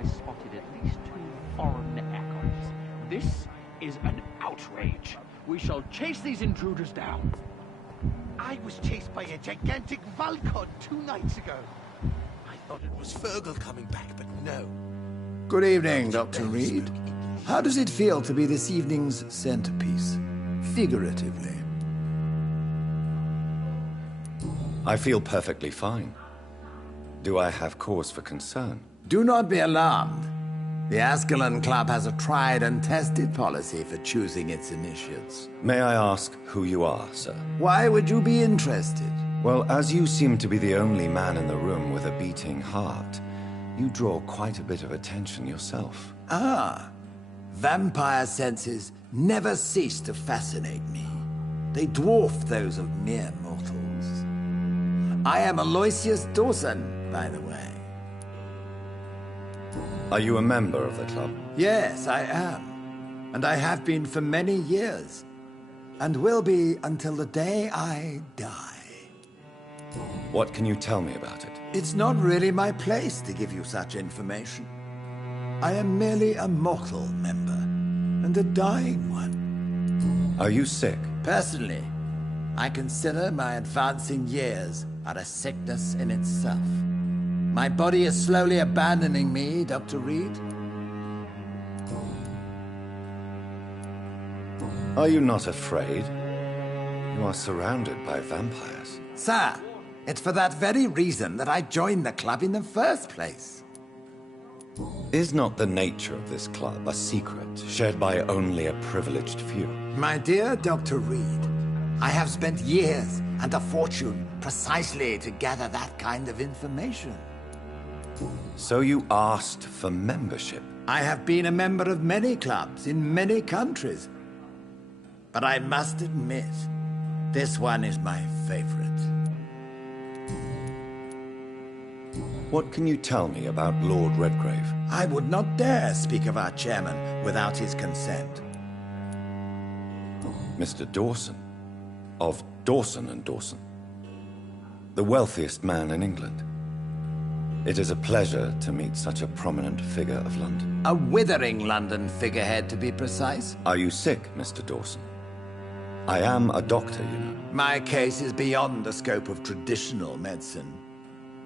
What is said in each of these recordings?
I spotted at least 2 foreign echoes. This is an outrage. We shall chase these intruders down. I was chased by a gigantic Valcon 2 nights ago. I thought it was Fergal coming back, but no. Good evening, Dr. Reed. How does it feel to be this evening's centerpiece, figuratively? I feel perfectly fine. Do I have cause for concern? Do not be alarmed. The Ascalon Club has a tried and tested policy for choosing its initiates. May I ask who you are, sir? Why would you be interested? Well, as you seem to be the only man in the room with a beating heart, you draw quite a bit of attention yourself. Ah, vampire senses never cease to fascinate me. They dwarf those of mere mortals. I am Aloysius Dawson, by the way. Are you a member of the club? Yes, I am. And I have been for many years. And will be until the day I die. What can you tell me about it? It's not really my place to give you such information. I am merely a mortal member, and a dying one. Are you sick? Personally, I consider my advancing years are a sickness in itself. My body is slowly abandoning me, Dr. Reed. Are you not afraid? You are surrounded by vampires. Sir, it's for that very reason that I joined the club in the first place. Is not the nature of this club a secret shared by only a privileged few? My dear Dr. Reed, I have spent years and a fortune precisely to gather that kind of information. So you asked for membership? I have been a member of many clubs in many countries. But I must admit, this one is my favorite. What can you tell me about Lord Redgrave? I would not dare speak of our chairman without his consent. Mr. Dawson, of Dawson and Dawson, the wealthiest man in England. It is a pleasure to meet such a prominent figure of London. A withering London figurehead, to be precise. Are you sick, Mr. Dawson? I am a doctor, you know. My case is beyond the scope of traditional medicine.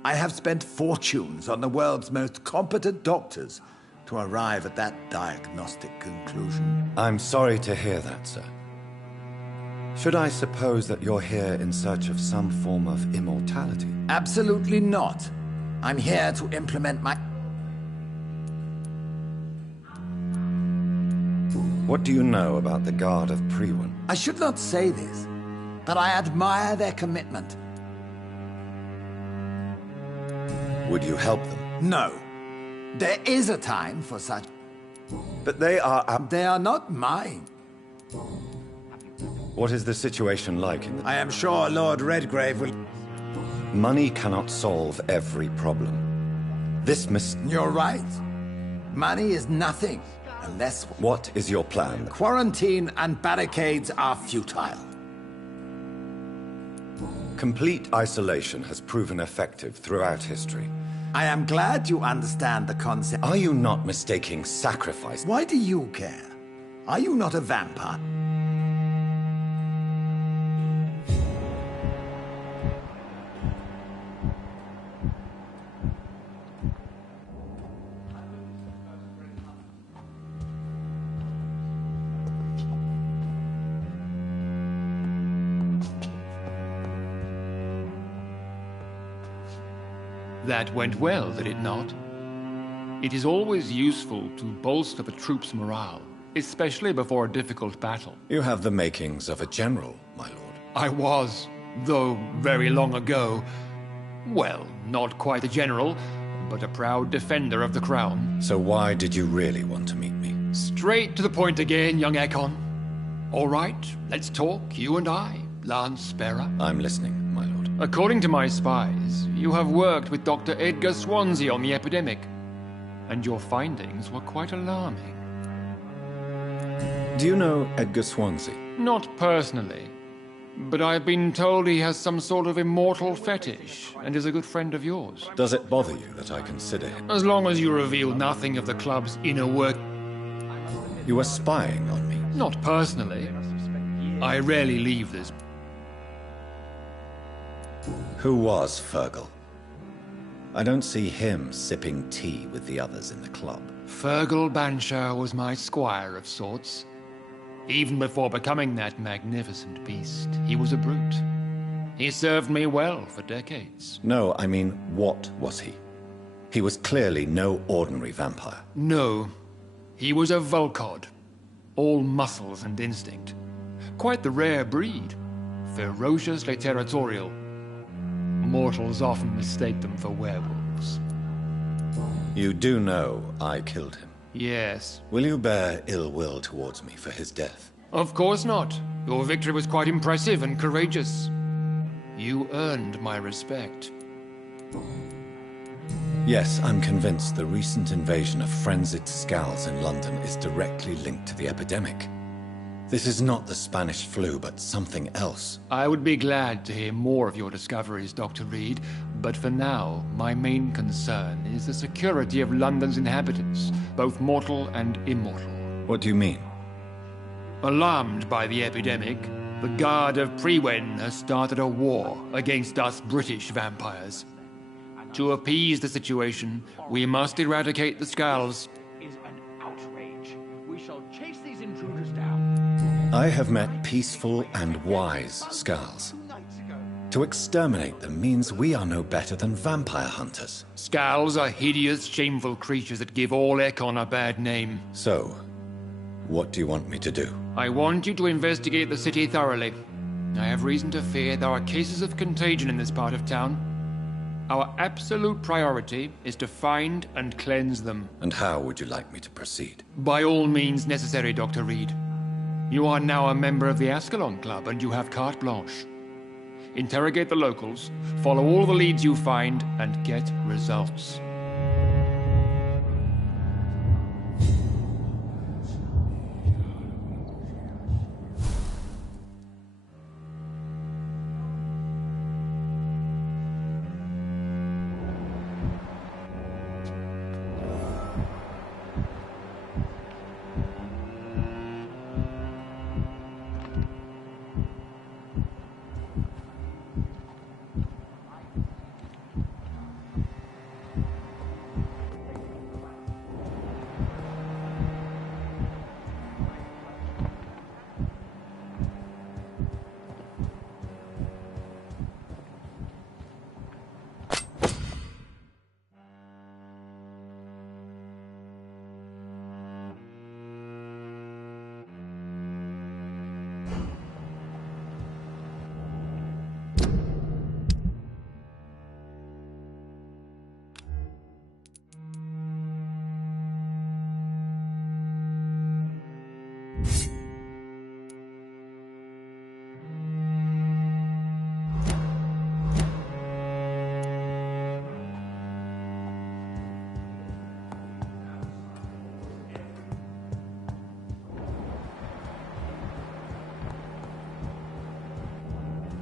I have spent fortunes on the world's most competent doctors to arrive at that diagnostic conclusion. I'm sorry to hear that, sir. Should I suppose that you're here in search of some form of immortality? Absolutely not. I'm here to implement my... What do you know about the Guard of Priwen? I should not say this, but I admire their commitment. Would you help them? No. There is a time for such... But they are... They are not mine. What is the situation like in the... I am sure Lord Redgrave will... Money cannot solve every problem. This You're right. Money is nothing, unless... What is your plan? Quarantine and barricades are futile. Complete isolation has proven effective throughout history. I am glad you understand the concept. Are you not mistaking sacrifice? Why do you care? Are you not a vampire? That went well, did it not? It is always useful to bolster the troops' morale, especially before a difficult battle. You have the makings of a general, my lord. I was, though very long ago. Well, not quite a general, but a proud defender of the crown. So why did you really want to meet me? Straight to the point again, young Ekon. All right, let's talk, you and I, Lance Sparrow. I'm listening, my lord. According to my spies, you have worked with Dr. Edgar Swansea on the epidemic, and your findings were quite alarming. Do you know Edgar Swansea? Not personally, But I've been told he has some sort of immortal fetish and is a good friend of yours. Does it bother you that I consider him? As long as you reveal nothing of the club's inner work. You are spying on me. Not personally. I rarely leave this. Who was Fergal? I don't see him sipping tea with the others in the club. Fergal Banshire was my squire of sorts. Even before becoming that magnificent beast, he was a brute. He served me well for decades. No, I mean, what was he? He was clearly no ordinary vampire. No, he was a Volcod. All muscles and instinct. Quite the rare breed. Ferociously territorial. Mortals often mistake them for werewolves. You do know I killed him. Yes. Will you bear ill will towards me for his death? Of course not. Your victory was quite impressive and courageous. You earned my respect. Yes, I'm convinced the recent invasion of frenzied Skulls in London is directly linked to the epidemic. This is not the Spanish flu, but something else. I would be glad to hear more of your discoveries, Dr. Reed, but for now, my main concern is the security of London's inhabitants, both mortal and immortal. What do you mean? Alarmed by the epidemic, the Guard of Prewen has started a war against us British vampires. To appease the situation, we must eradicate the Skulls. Is an outrage. We shall chase these intruders down. I have met peaceful and wise Skulls. To exterminate them means we are no better than vampire hunters. Skulls are hideous, shameful creatures that give all Ekon a bad name. So, what do you want me to do? I want you to investigate the city thoroughly. I have reason to fear there are cases of contagion in this part of town. Our absolute priority is to find and cleanse them. And how would you like me to proceed? By all means necessary, Dr. Reed. You are now a member of the Ascalon Club, and you have carte blanche. Interrogate the locals, follow all the leads you find, and get results.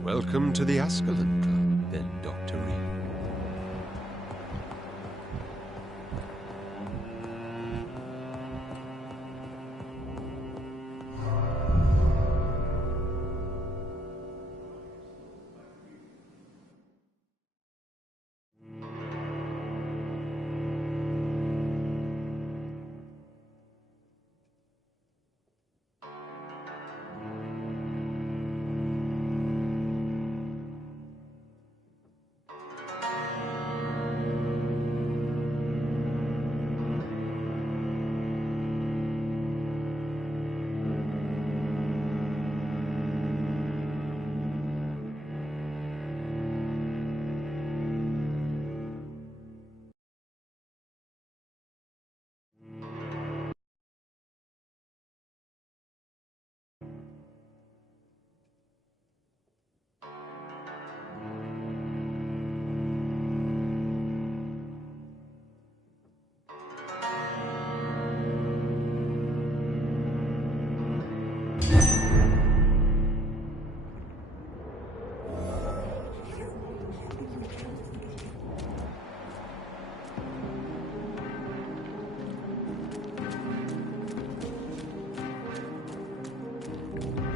Welcome to the Ascalon Club, then, Dr. Reed.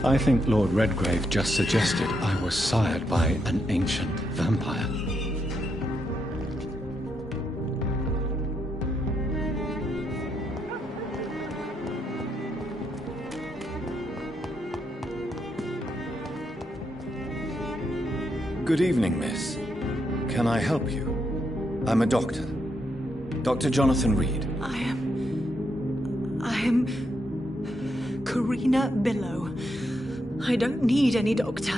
I think Lord Redgrave just suggested I was sired by an ancient vampire. Good evening, miss. Can I help you? I'm a doctor. Dr. Jonathan Reed. I am Karina Billow. I don't need any doctor.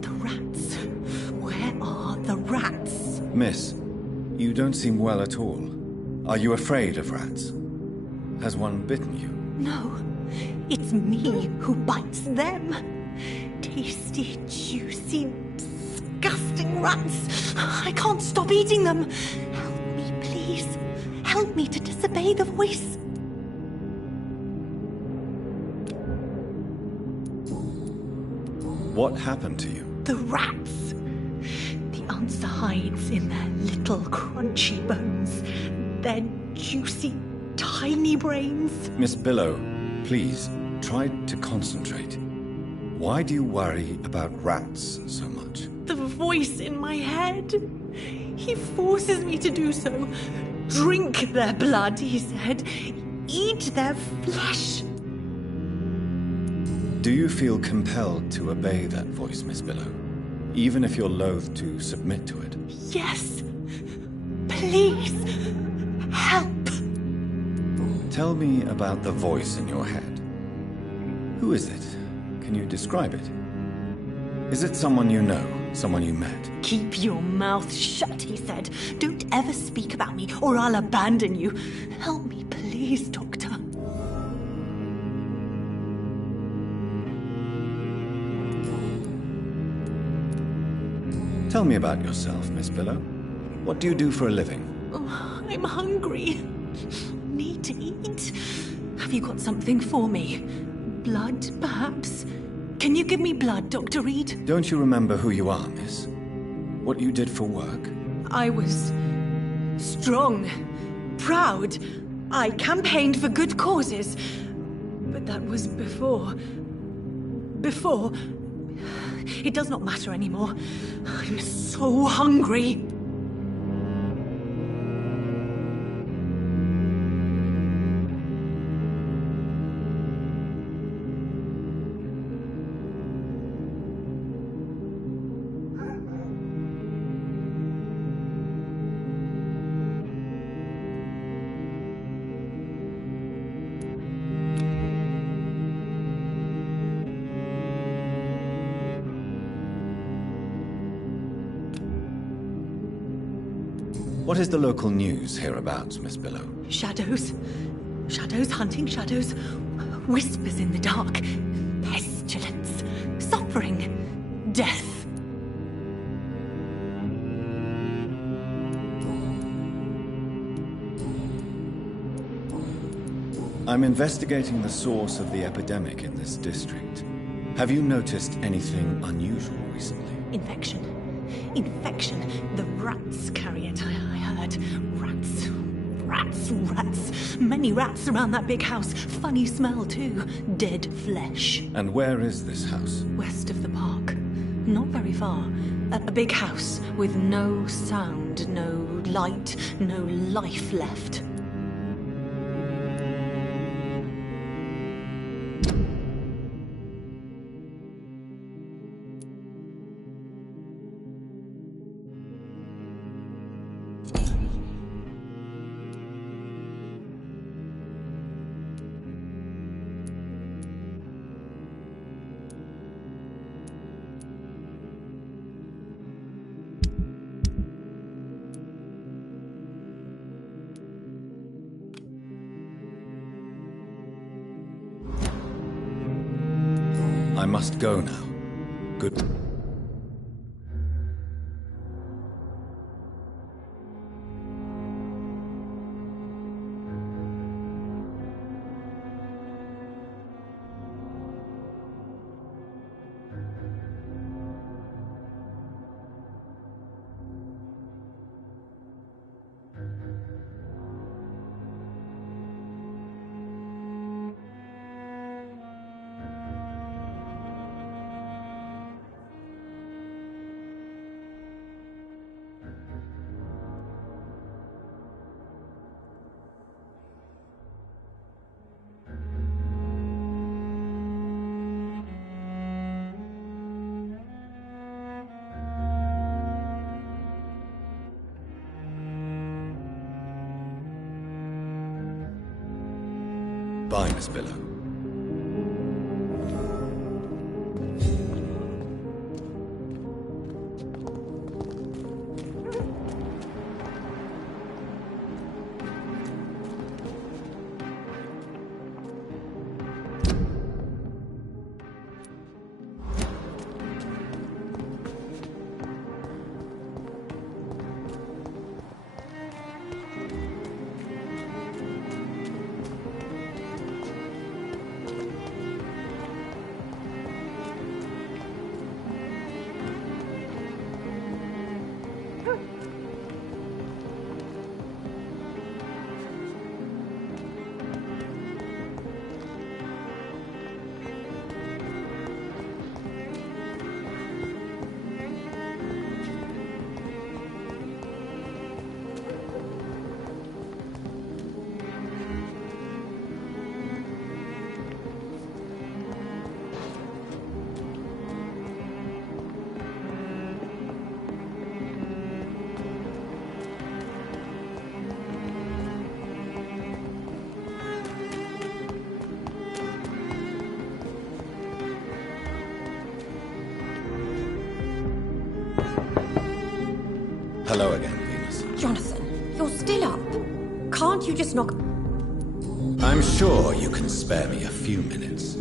The rats. Where are the rats? Miss, you don't seem well at all. Are you afraid of rats? Has one bitten you? No, it's me who bites them. Tasty, juicy, disgusting rats. I can't stop eating them. Help me, please. Help me to disobey the voice. What happened to you? The rats. The answer hides in their little crunchy bones. Their juicy, tiny brains. Miss Billow, please, try to concentrate. Why do you worry about rats so much? The voice in my head. He forces me to do so. Drink their blood, he said. Eat their flesh. Do you feel compelled to obey that voice, Miss Billow? Even if you're loath to submit to it? Yes. Please. Help. Tell me about the voice in your head. Who is it? Can you describe it? Is it someone you know? Someone you met? Keep your mouth shut, he said. Don't ever speak about me, or I'll abandon you. Help me, please, Doctor. Tell me about yourself, Miss Billow. What do you do for a living? Oh, I'm hungry. Need to eat. Have you got something for me? Blood, perhaps? Can you give me blood, Dr. Reed? Don't you remember who you are, miss? What you did for work? I was strong, proud. I campaigned for good causes. But that was before. Before. It does not matter anymore. I'm so hungry. What is the local news hereabouts, Miss Billow? Shadows. Shadows hunting shadows. Whispers in the dark. Pestilence. Suffering. Death. I'm investigating the source of the epidemic in this district. Have you noticed anything unusual recently? Infection. Infection. The rats carry it, I heard. Rats. Rats. Rats. Many rats around that big house. Funny smell, too. Dead flesh. And where is this house? West of the park. Not very far. A big house with no sound, no light, no life left. I must go now. Good. Goodbye, Miss Billow. Hello again, Venus. Jonathan, you're still up. Can't you just knock... I'm sure you can spare me a few minutes.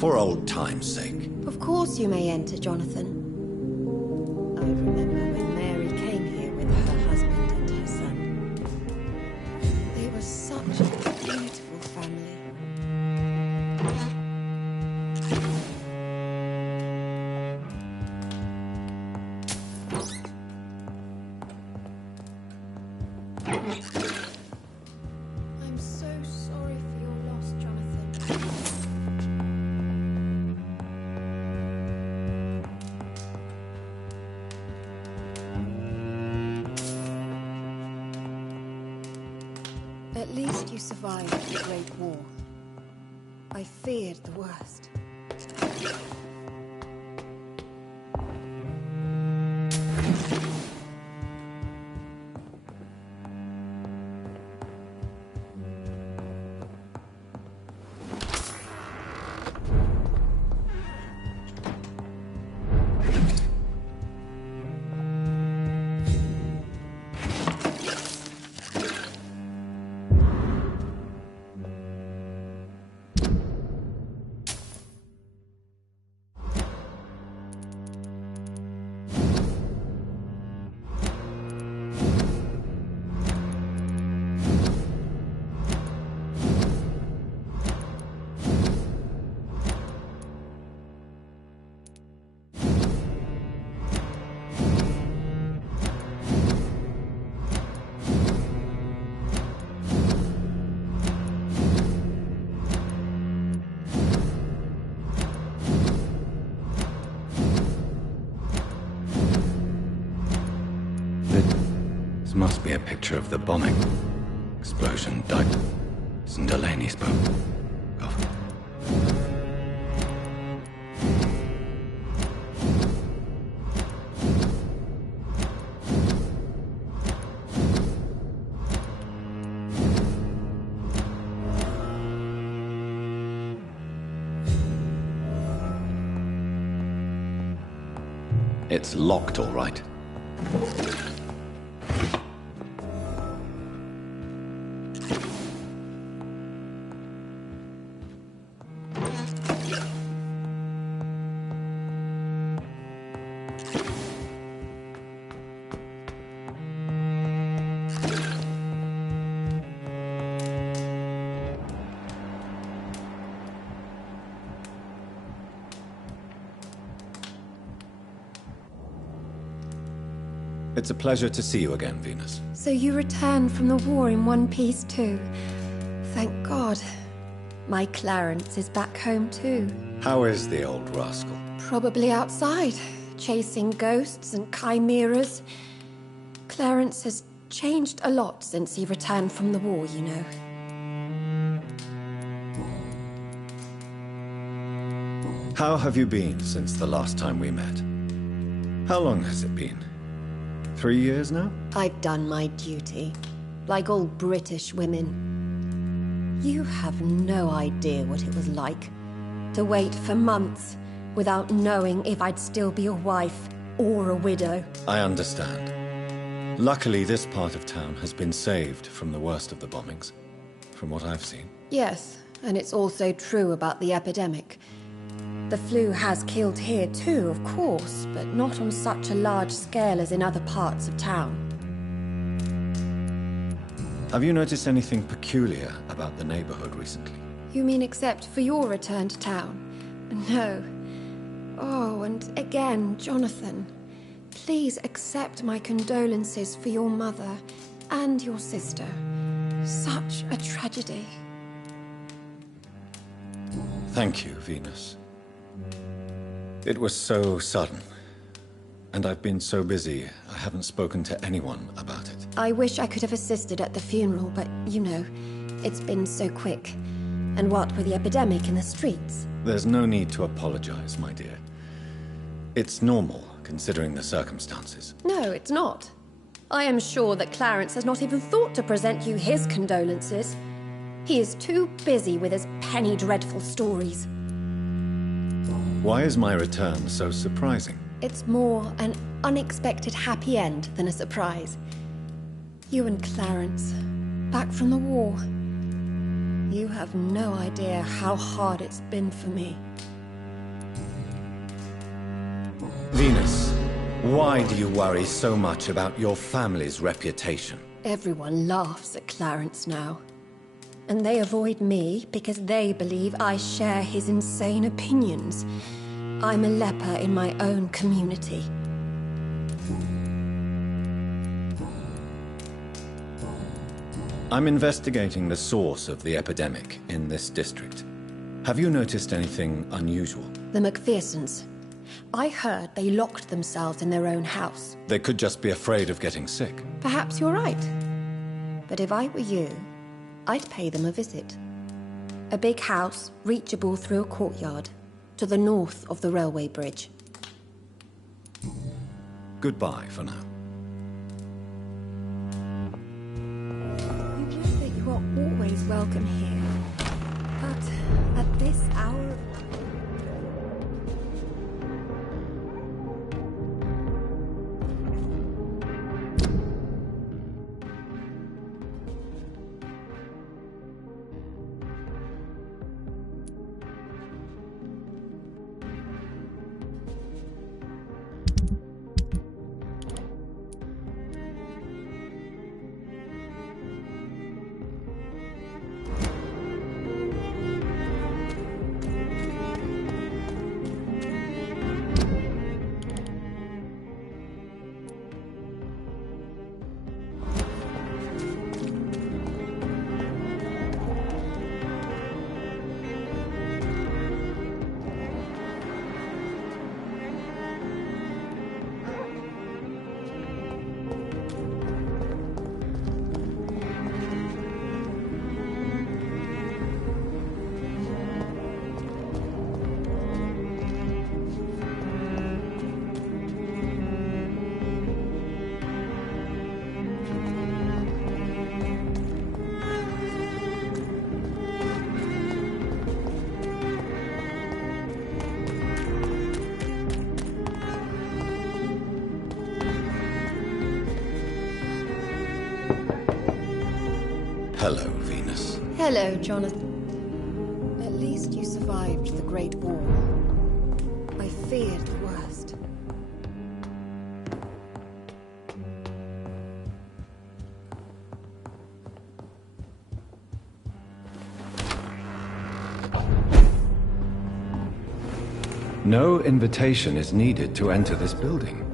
For old time's sake. Of course you may enter, Jonathan. I remember when Mary came here with her husband and her son. They were such a beautiful family. I'm so sorry for your loss, Jonathan. At least you survived the Great War. I feared the worst. This must be a picture of the bombing. Explosion died. St. Delaney spoke of. It's locked, all right. It's a pleasure to see you again, Venus. So you returned from the war in one piece too. Thank God. My Clarence is back home too. How is the old rascal? Probably outside, chasing ghosts and chimeras. Clarence has changed a lot since he returned from the war, you know. How have you been since the last time we met? How long has it been? 3 years now? I've done my duty, like all British women. You have no idea what it was like to wait for months without knowing if I'd still be a wife or a widow. I understand. Luckily, this part of town has been saved from the worst of the bombings, from what I've seen. Yes, and it's also true about the epidemic. The flu has killed here too, of course, but not on such a large scale as in other parts of town. Have you noticed anything peculiar about the neighborhood recently? You mean except for your return to town? No. Oh, and again, Jonathan, please accept my condolences for your mother and your sister. Such a tragedy. Thank you, Venus. It was so sudden, and I've been so busy, I haven't spoken to anyone about it. I wish I could have assisted at the funeral, but, you know, it's been so quick. And what with the epidemic in the streets? There's no need to apologize, my dear. It's normal, considering the circumstances. No, it's not. I am sure that Clarence has not even thought to present you his condolences. He is too busy with his penny dreadful stories. Why is my return so surprising? It's more an unexpected happy end than a surprise. You and Clarence, back from the war. You have no idea how hard it's been for me. Venus, why do you worry so much about your family's reputation? Everyone laughs at Clarence now. And they avoid me because they believe I share his insane opinions. I'm a leper in my own community. I'm investigating the source of the epidemic in this district. Have you noticed anything unusual? The McPhersons. I heard they locked themselves in their own house. They could just be afraid of getting sick. Perhaps you're right. But if I were you, I'd pay them a visit. A big house, reachable through a courtyard, to the north of the railway bridge. Goodbye for now. You know that you are always welcome here. But at this hour... Hello, Venus. Hello, Jonathan. At least you survived the Great War. I feared the worst. No invitation is needed to enter this building.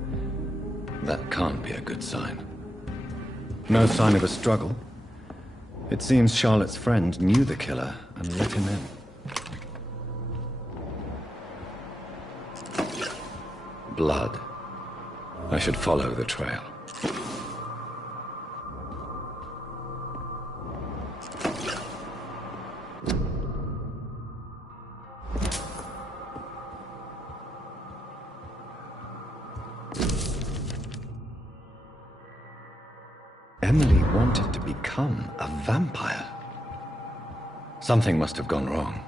That can't be a good sign. No sign of a struggle. It seems Charlotte's friend knew the killer and let him in. Blood. I should follow the trail. Emily wanted to become a vampire. Something must have gone wrong.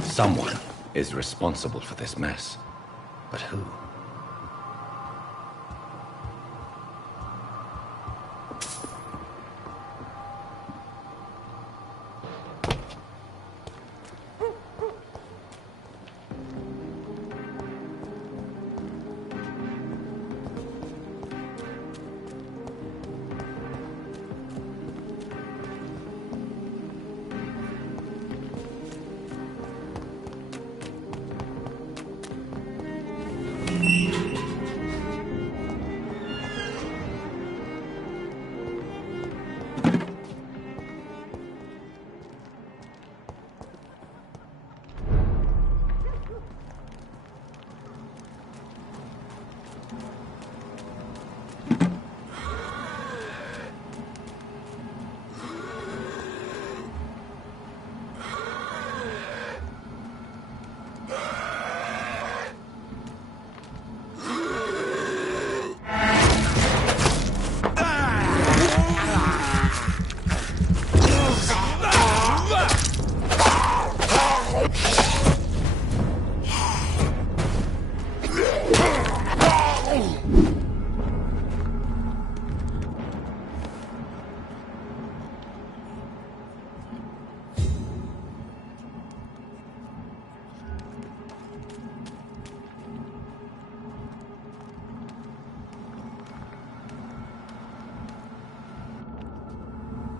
Someone is responsible for this mess. But who?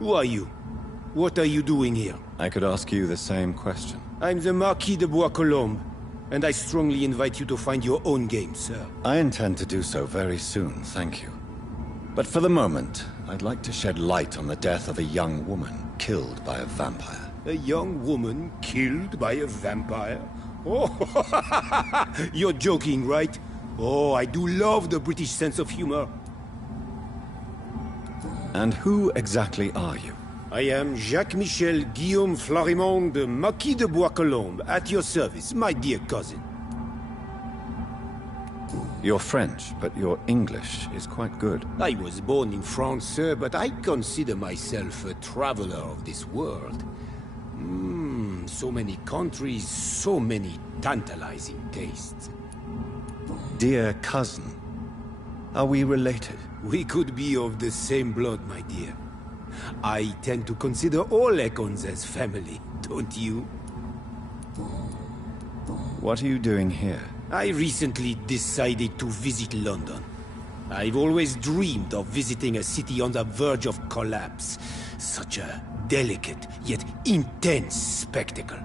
Who are you? What are you doing here? I could ask you the same question. I'm the Marquis de Bois-Colombes, and I strongly invite you to find your own game, sir. I intend to do so very soon, thank you. But for the moment, I'd like to shed light on the death of a young woman killed by a vampire. A young woman killed by a vampire? Oh, you're joking, right? Oh, I do love the British sense of humor. And who exactly are you? I am Jacques-Michel Guillaume Florimond de Marquis de Bois-Colombes, at your service, my dear cousin. You're French, but your English is quite good. I was born in France, sir, but I consider myself a traveler of this world. So many countries, so many tantalizing tastes. Dear cousin, are we related? We could be of the same blood, my dear. I tend to consider all Econs as family, don't you? What are you doing here? I recently decided to visit London. I've always dreamed of visiting a city on the verge of collapse. Such a delicate, yet intense spectacle.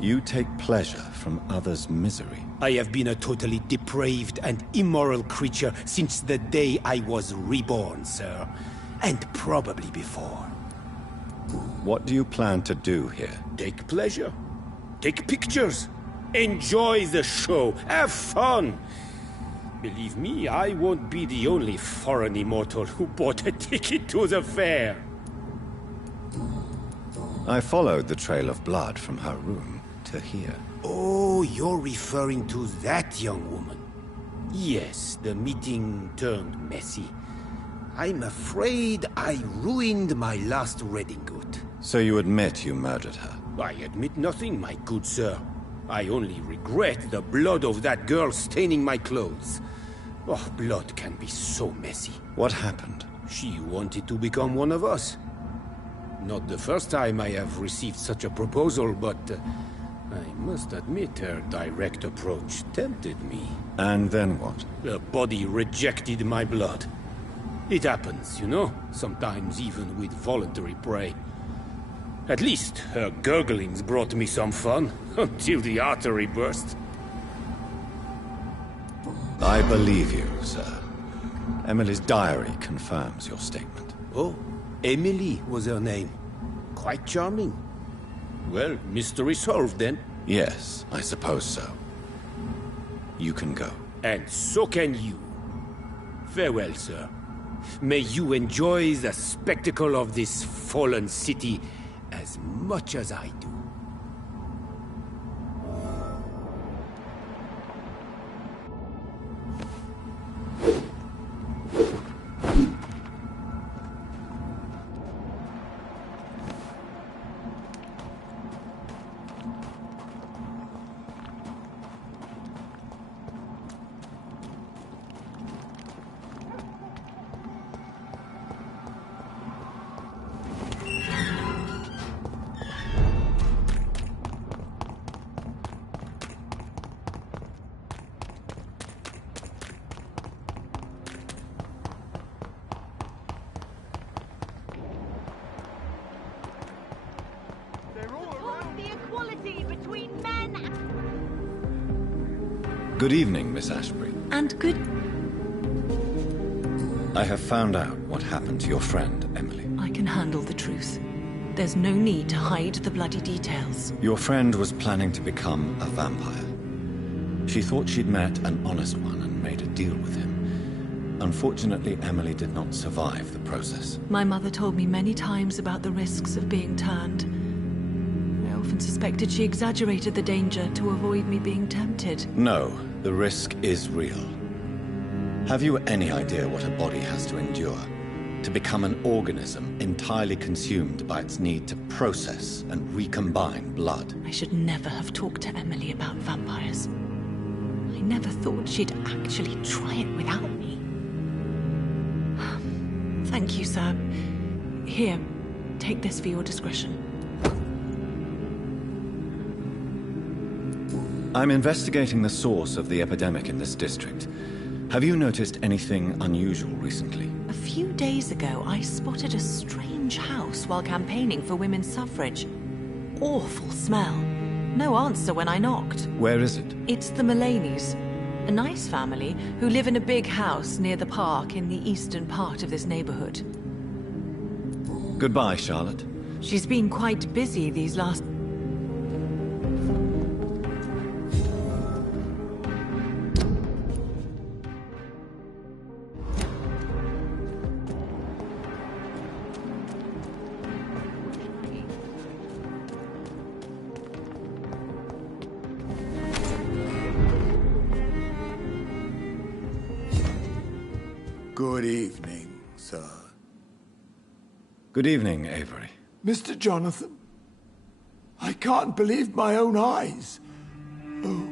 You take pleasure from others' misery. I have been a totally depraved and immoral creature since the day I was reborn, sir. And probably before. What do you plan to do here? Take pleasure. Take pictures. Enjoy the show. Have fun. Believe me, I won't be the only foreign immortal who bought a ticket to the fair. I followed the trail of blood from her room to here. Oh, you're referring to that young woman. Yes, the meeting turned messy. I'm afraid I ruined my last redingote. So you admit you murdered her? I admit nothing, my good sir. I only regret the blood of that girl staining my clothes. Oh, blood can be so messy. What happened? She wanted to become one of us. Not the first time I have received such a proposal, but I must admit her direct approach tempted me. And then what? Her body rejected my blood. It happens, you know, sometimes even with voluntary prey. At least her gurglings brought me some fun, until the artery burst. I believe you, sir. Emily's diary confirms your statement. Oh, Emily was her name. Quite charming. Well, mystery solved then. Yes, I suppose so. You can go. And so can you. Farewell, sir. May you enjoy the spectacle of this fallen city as much as I do. equality between men. Good evening, Miss Ashbury. And good... I have found out what happened to your friend, Emily. I can handle the truth. There's no need to hide the bloody details. Your friend was planning to become a vampire. She thought she'd met an honest one and made a deal with him. Unfortunately, Emily did not survive the process. My mother told me many times about the risks of being turned. I often suspected she exaggerated the danger to avoid me being tempted. No, the risk is real. Have you any idea what a body has to endure? To become an organism entirely consumed by its need to process and recombine blood? I should never have talked to Emily about vampires. I never thought she'd actually try it without me. Thank you, sir. Here, take this for your discretion. I'm investigating the source of the epidemic in this district. Have you noticed anything unusual recently? A few days ago, I spotted a strange house while campaigning for women's suffrage. Awful smell. No answer when I knocked. Where is it? It's the Mullaneys, a nice family who live in a big house near the park in the eastern part of this neighborhood. Goodbye, Charlotte. She's been quite busy these last... Good evening, sir. Good evening, Avery. Mr. Jonathan, I can't believe my own eyes. Oh,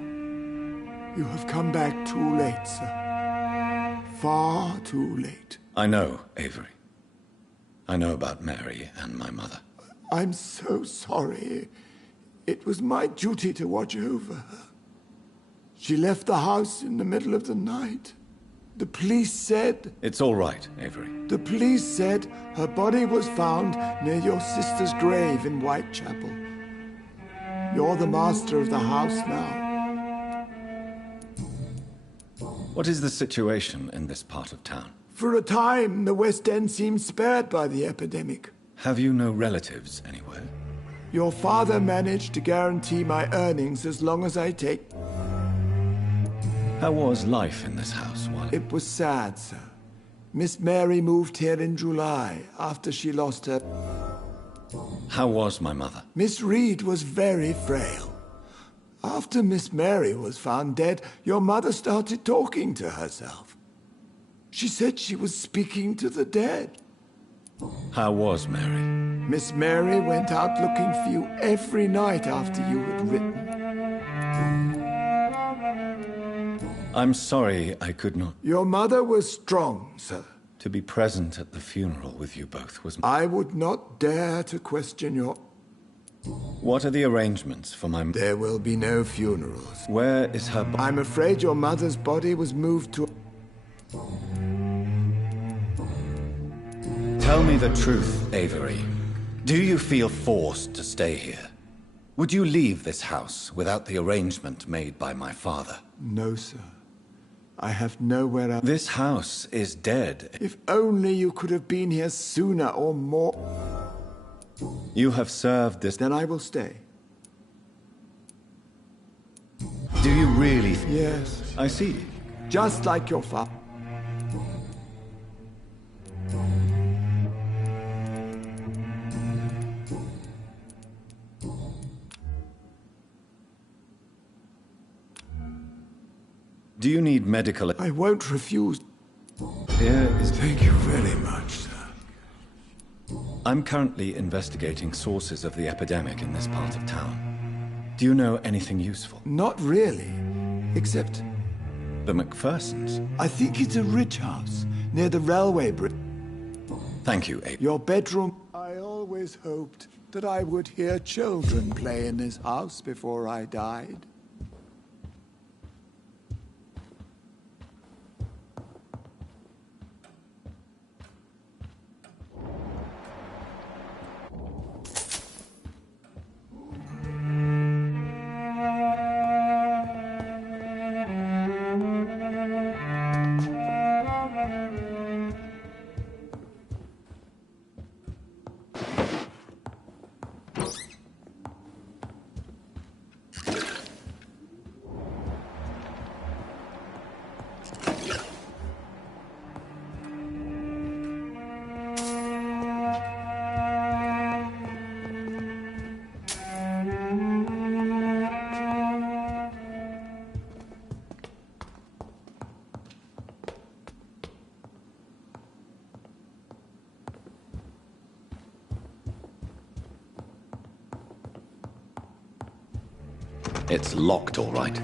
you have come back too late, sir. Far too late. I know, Avery. I know about Mary and my mother. I'm so sorry. It was my duty to watch over her. She left the house in the middle of the night. The police said... It's all right, Avery. The police said her body was found near your sister's grave in Whitechapel. You're the master of the house now. What is the situation in this part of town? For a time, the West End seemed spared by the epidemic. Have you no relatives anywhere? Your father managed to guarantee my earnings as long as I take... How was life in this house while... It was sad, sir. Miss Mary moved here in July, after she lost her... How was my mother? Miss Reed was very frail. After Miss Mary was found dead, your mother started talking to herself. She said she was speaking to the dead. How was Mary? Miss Mary went out looking for you every night after you had written. I'm sorry I could not... Your mother was strong, sir. To be present at the funeral with you both was... I would not dare to question your... What are the arrangements for my... There will be no funerals. Where is her... I'm afraid your mother's body was moved to... Tell me the truth, Avery. Do you feel forced to stay here? Would you leave this house without the arrangement made by my father? No, sir. I have nowhere else. This house is dead. If only you could have been here sooner or more. You have served this... Then I will stay. Do you really... Yes. I see. Just like your father. Do you need medical... I won't refuse. Here is... Thank you very much, sir. I'm currently investigating sources of the epidemic in this part of town. Do you know anything useful? Not really. Except... The McPhersons? I think it's a rich house, near the railway bridge. Thank you, Abe. Your bedroom... I always hoped that I would hear children play in this house before I died. It's locked, all right.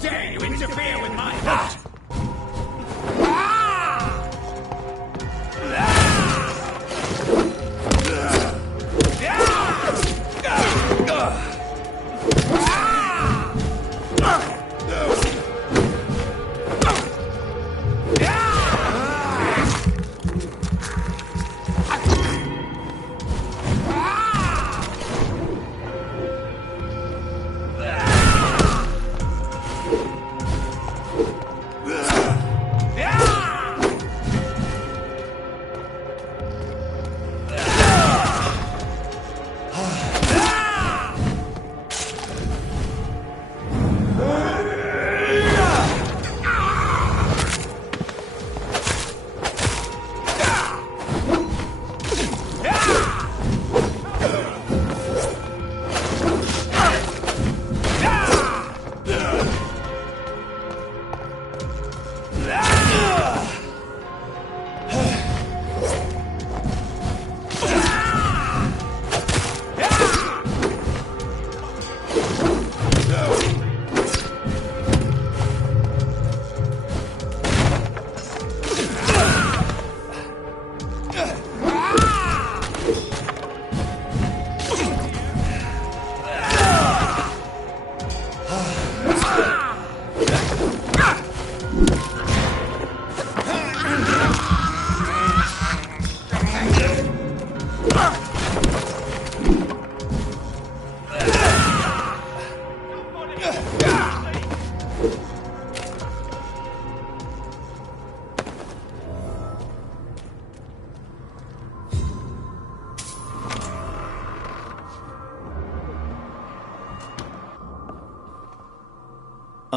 dare you interfere with my hunt?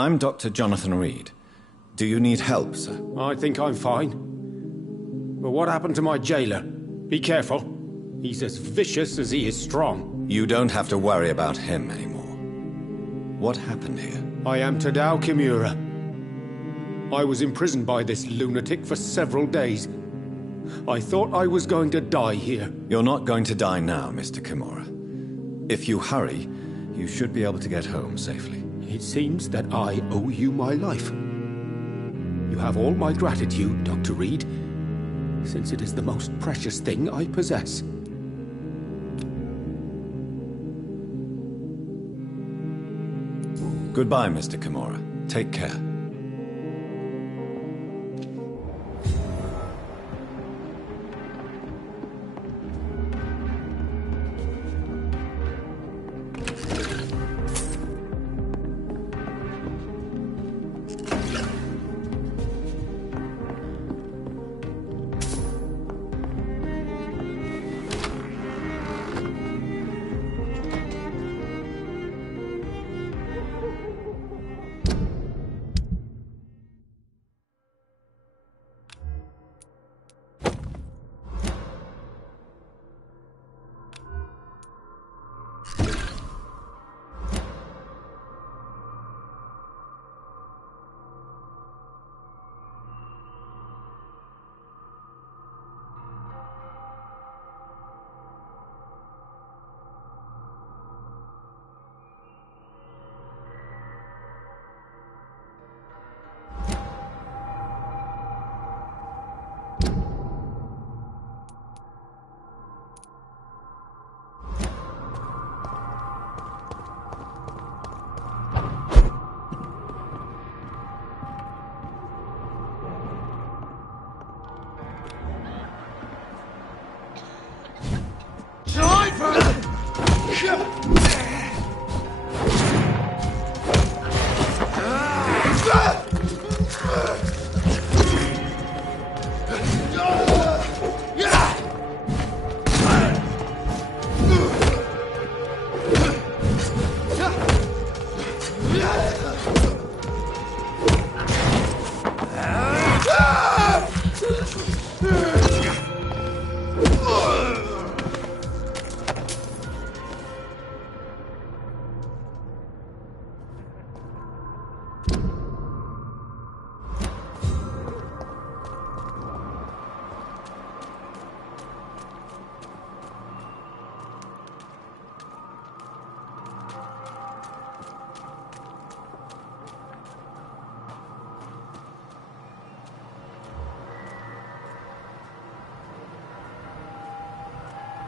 I'm Dr. Jonathan Reed. Do you need help, sir? I think I'm fine. But what happened to my jailer? Be careful. He's as vicious as he is strong. You don't have to worry about him anymore. What happened here? I am Tadao Kimura. I was imprisoned by this lunatic for several days. I thought I was going to die here. You're not going to die now, Mr. Kimura. If you hurry, you should be able to get home safely. It seems that I owe you my life. You have all my gratitude, Dr. Reed, since it is the most precious thing I possess. Goodbye, Mr. Kimura. Take care.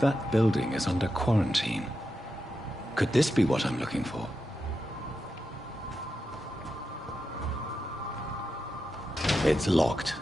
That building is under quarantine. Could this be what I'm looking for? It's locked.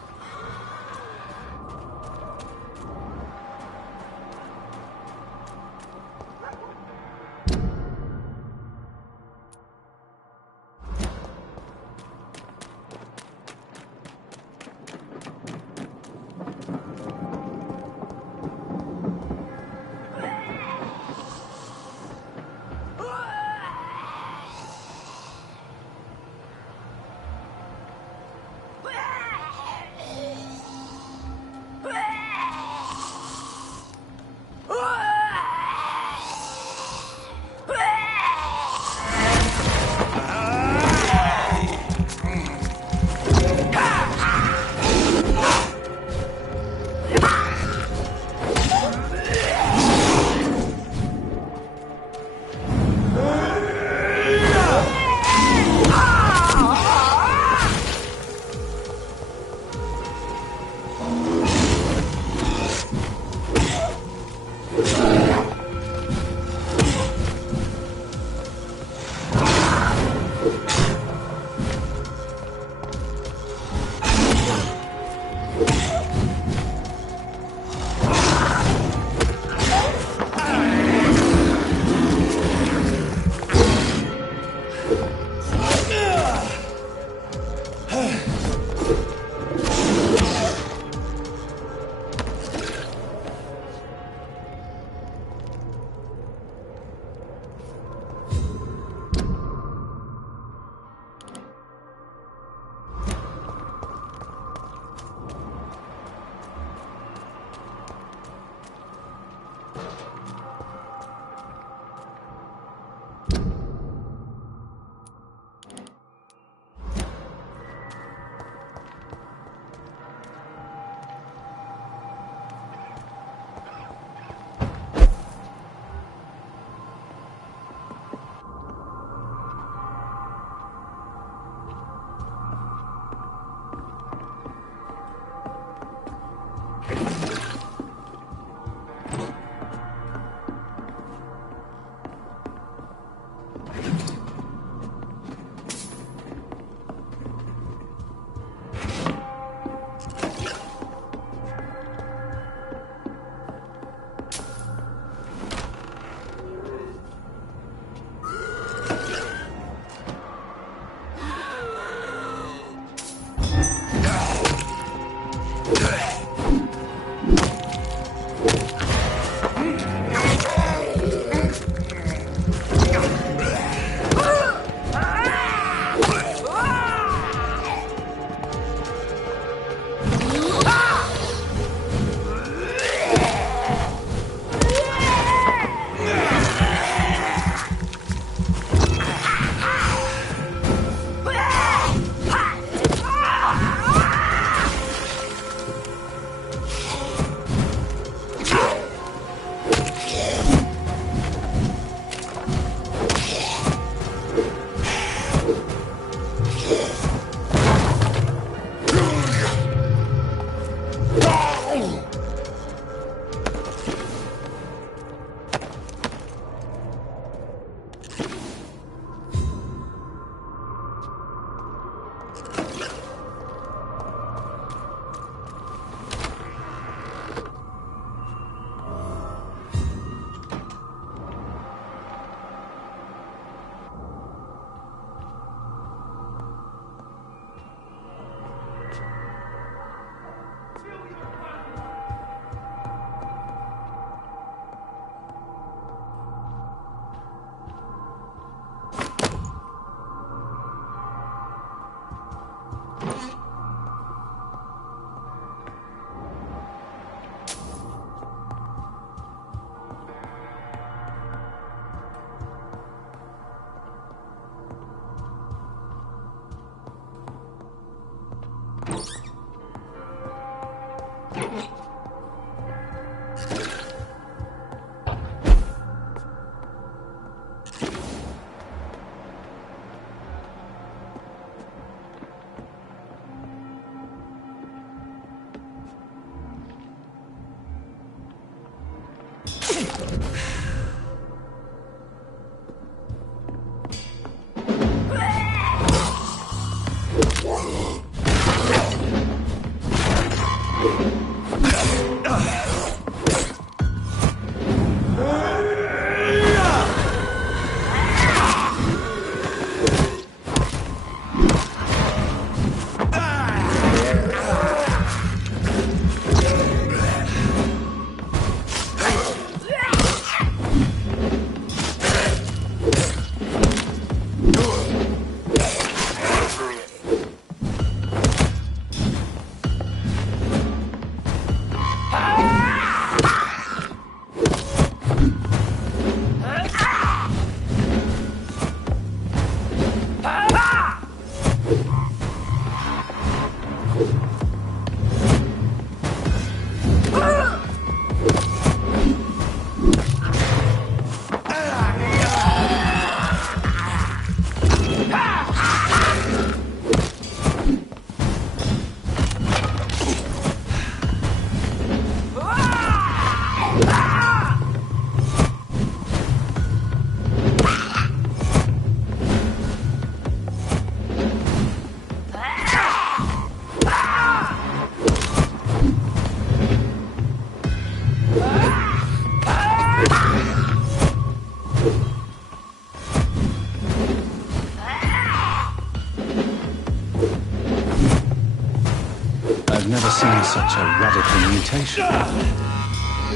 I've never seen such a radical mutation.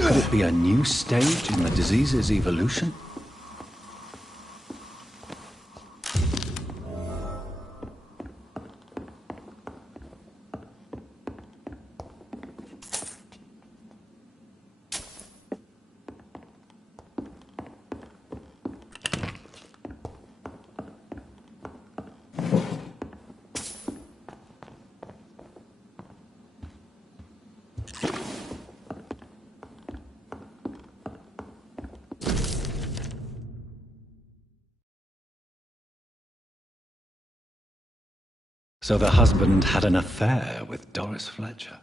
Could it be a new stage in the disease's evolution? So the husband had an affair with Doris Fletcher.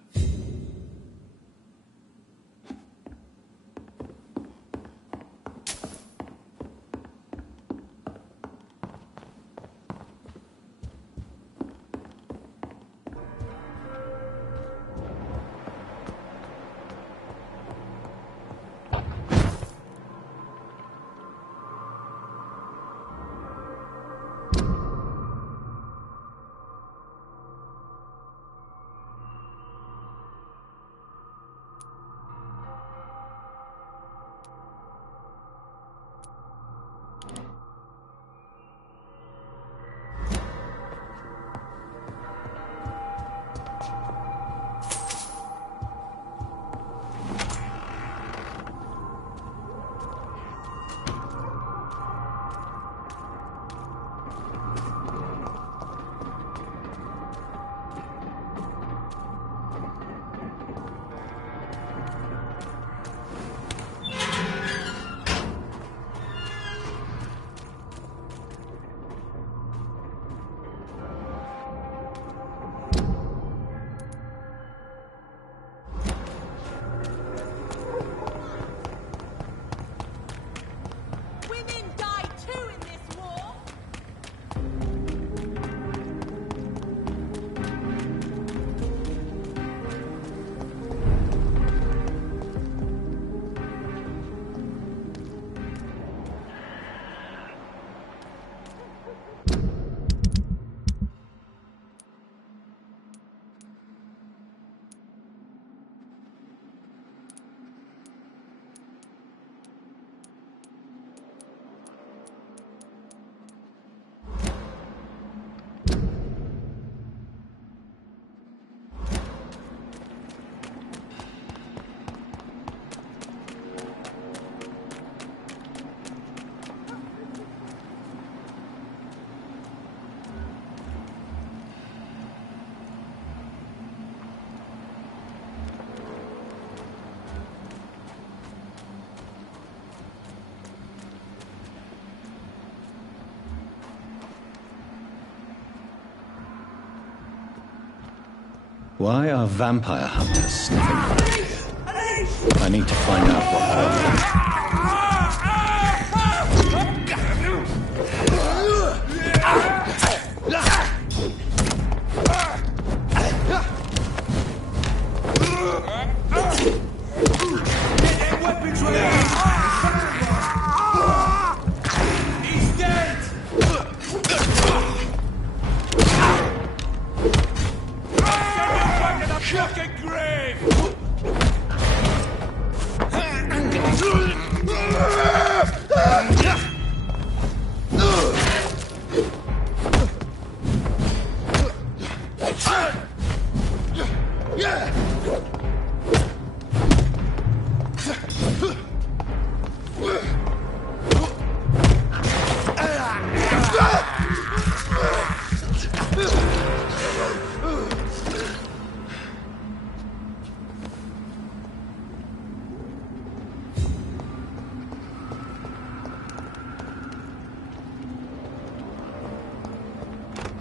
Why are vampire hunters sniffing around here? I need to find out what they're doing.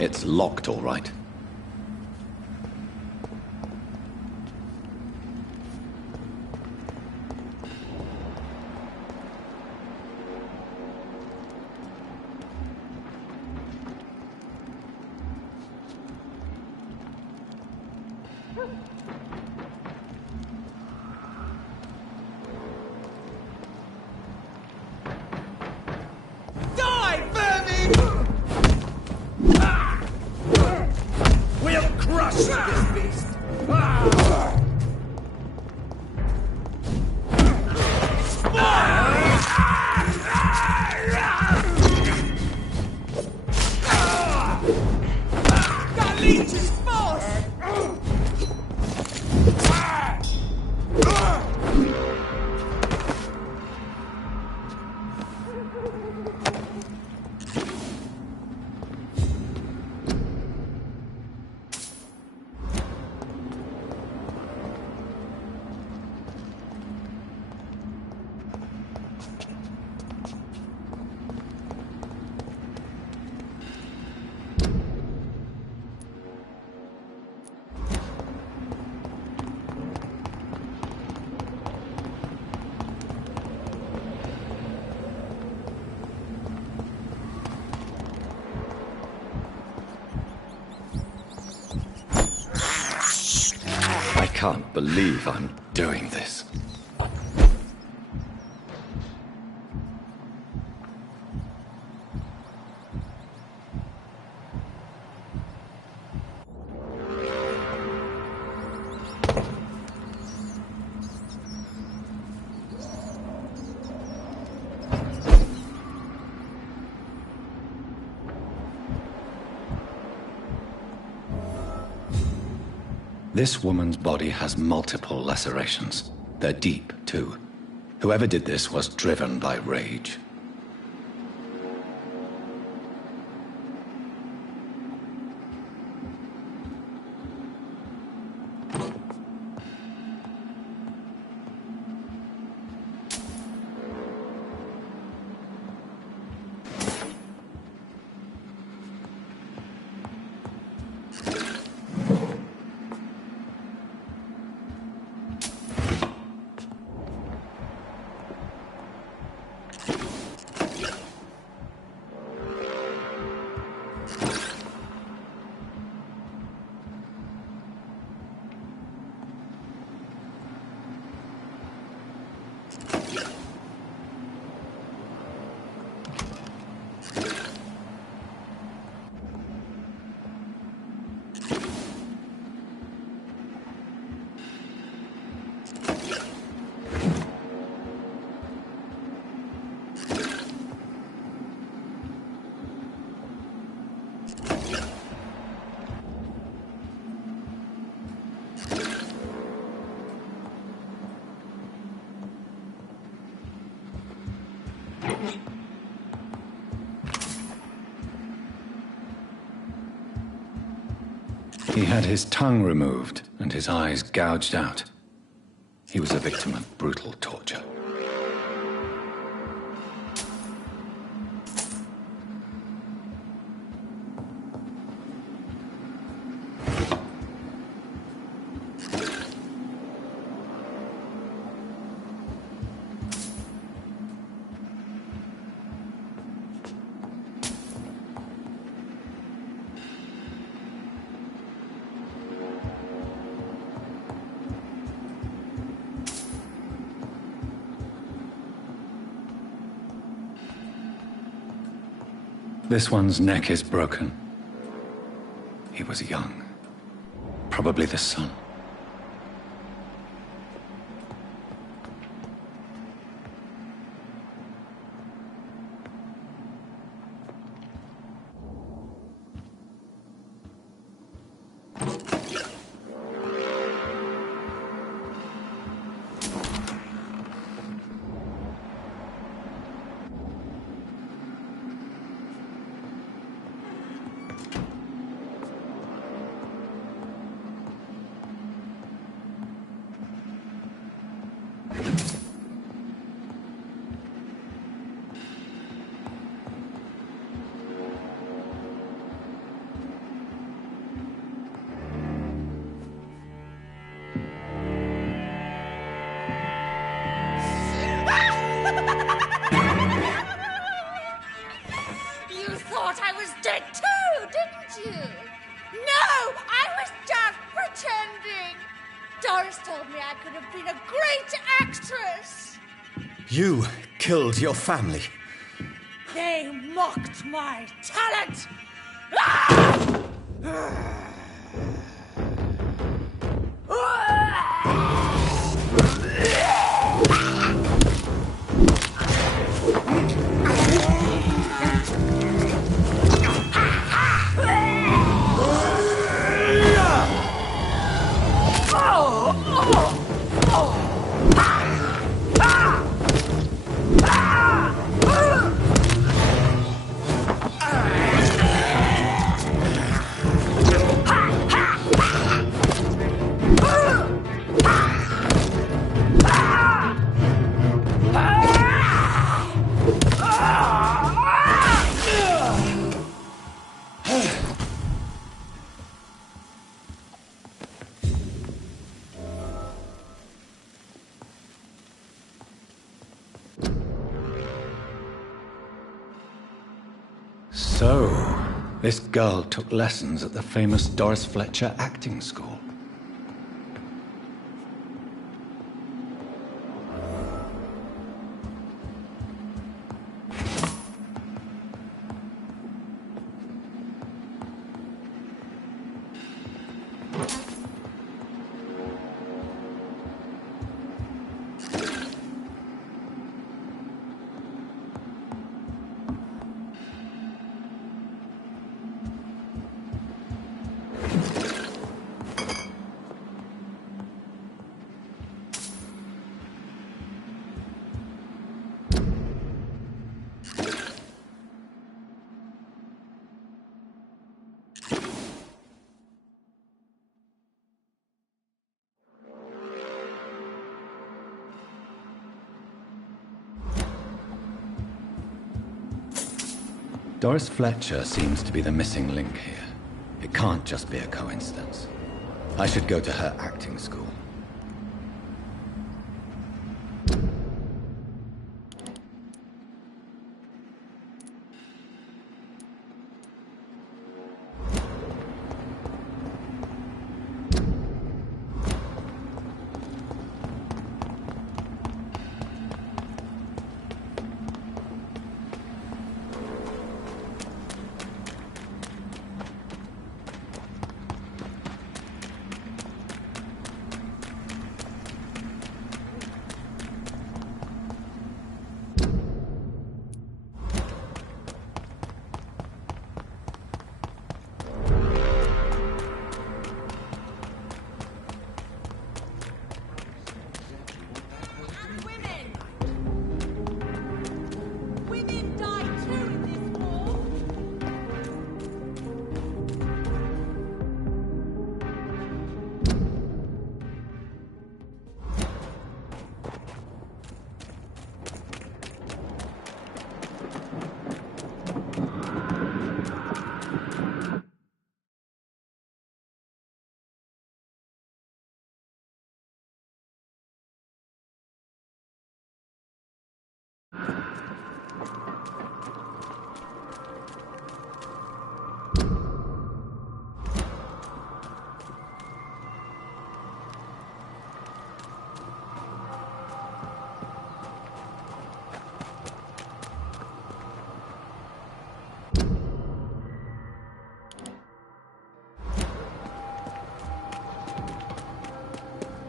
It's locked, all right. Die, vermin! We'll crush this beast! That leech is force! I can't believe I'm doing this. This woman's body has multiple lacerations. They're deep, too. Whoever did this was driven by rage. He had his tongue removed and his eyes gouged out. He was a victim of brutal torture. This one's neck is broken. He was young. Probably the son. killed your family. They mocked my talent! So, this girl took lessons at the famous Doris Fletcher acting school. Doris Fletcher seems to be the missing link here. It can't just be a coincidence. I should go to her acting school.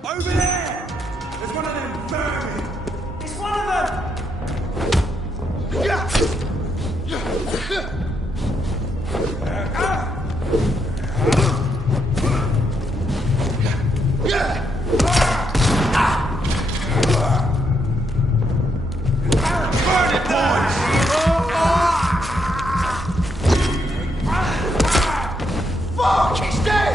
Over there! There's one of them vermin! It's one of Burn it, boys! Fuck! He's dead!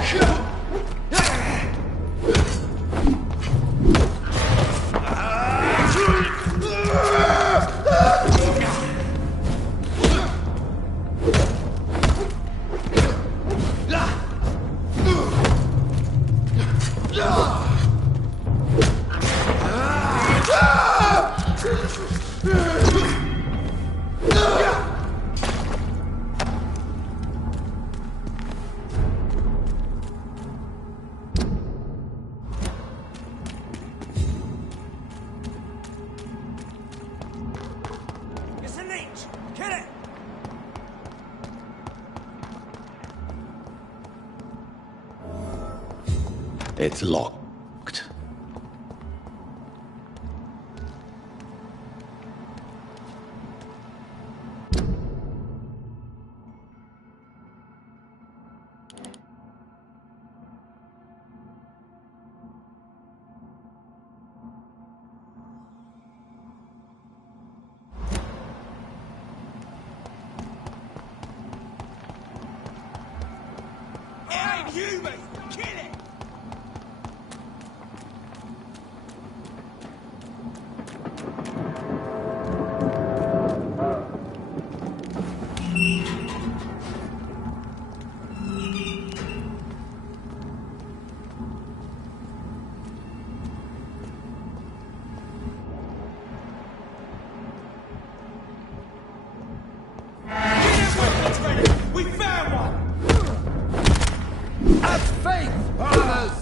It's a leech! Kill it! It's locked. You, mate! Kill it! We found one! Have faith, brothers!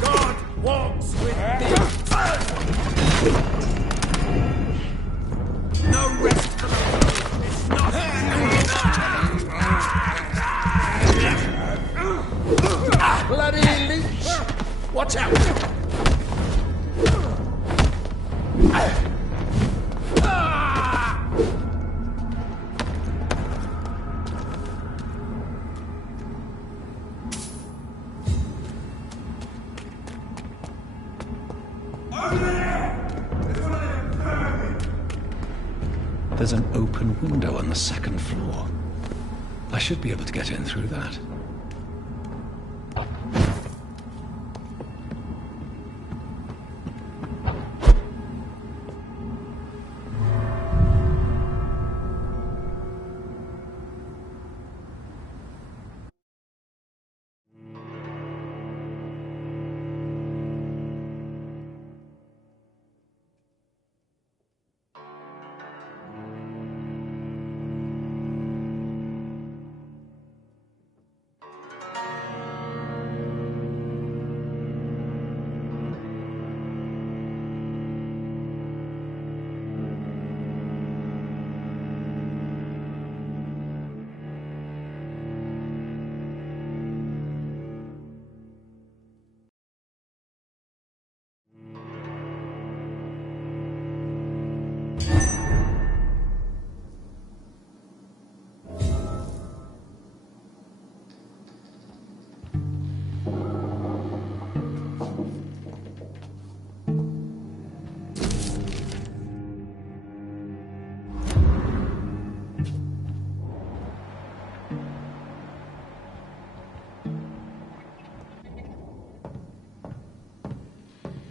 God walks with me! No rest for the wicked. It's not Bloody leech! Watch out! There's an open window on the second floor. I should be able to get in through that.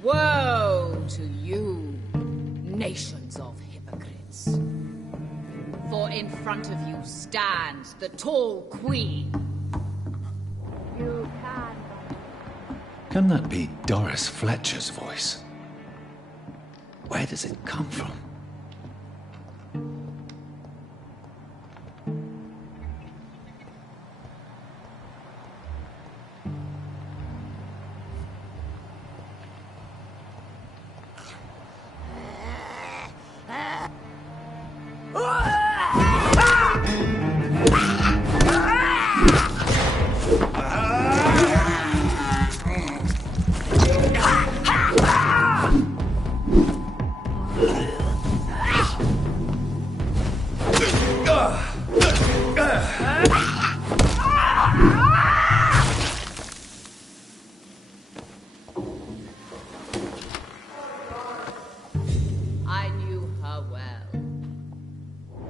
Woe to you, nations of hypocrites. For in front of you stands the tall queen. You can. Can that be Doris Fletcher's voice? Where does it come from? I knew her well,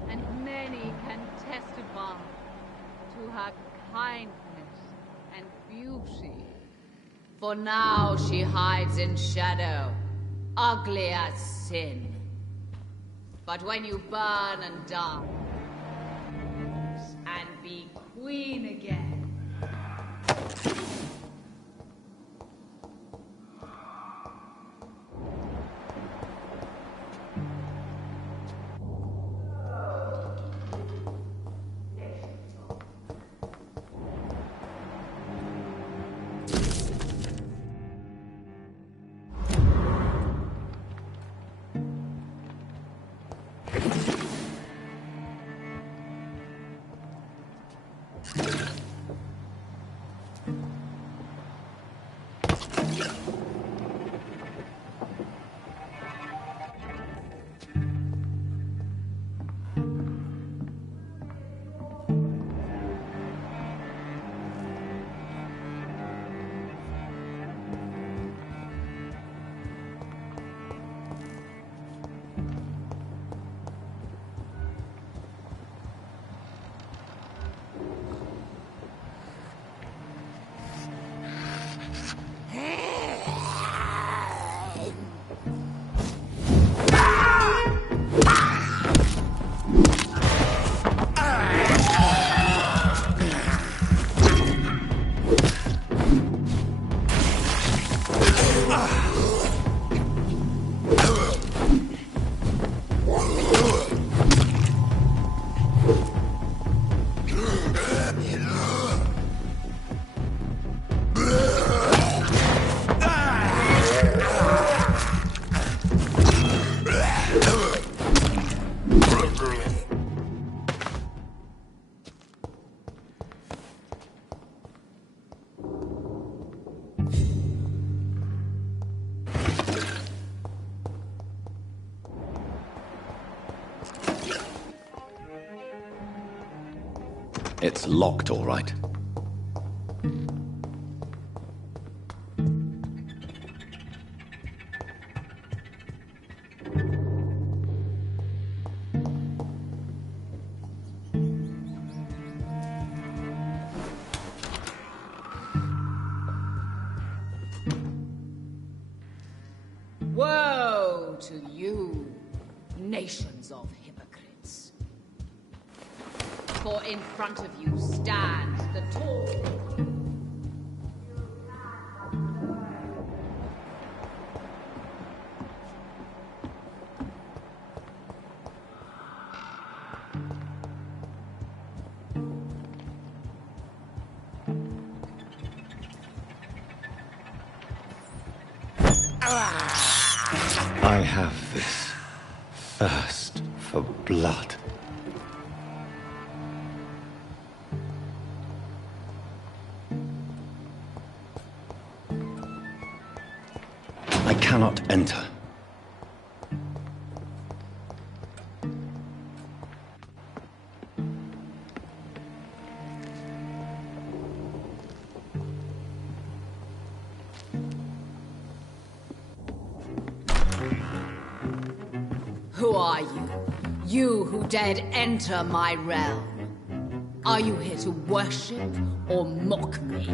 and many can testify to her kindness and beauty. For now she hides in shadow, ugly as sin. But when you burn and die, and be queen again, It's locked, all right. Woe to you, nations of hypocrites. For in front of you stands the tall... I have this thirst for blood. I cannot enter. Who are you? You who dared enter my realm. Are you here to worship or mock me?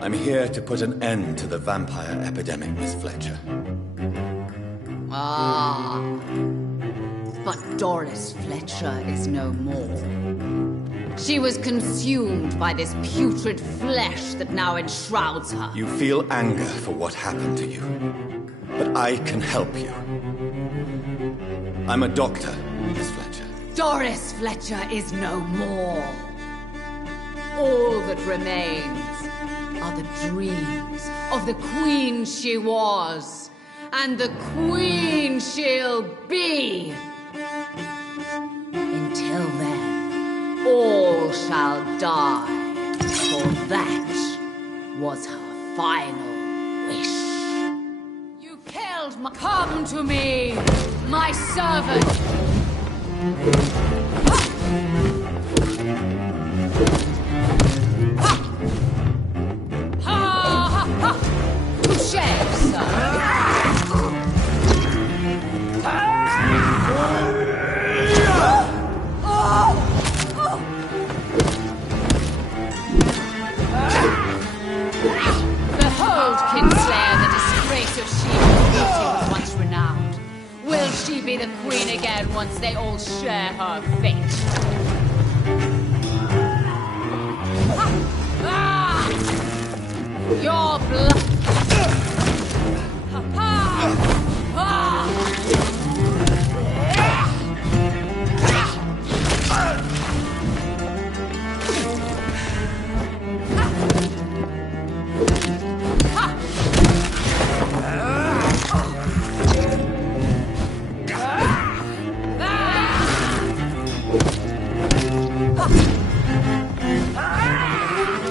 I'm here to put an end to the vampire epidemic, Miss Fletcher. Ah. But Doris Fletcher is no more. She was consumed by this putrid flesh that now enshrouds her. You feel anger for what happened to you, but I can help you. I'm a doctor, Miss Fletcher. Doris Fletcher is no more. All that remains are the dreams of the queen she was, and the queen she'll be. Until then, all shall die, for that was her final wish. You killed my... Come to me, my servant! Behold, Kinslayer, the disgrace of she whose beauty was once renowned. Will she be the queen again once they all share her fate? Your blood...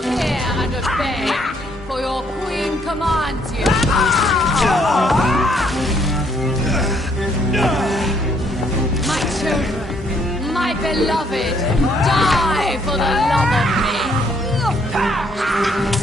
Hear and obey, for your queen command you. My children, my beloved, die for the love of me.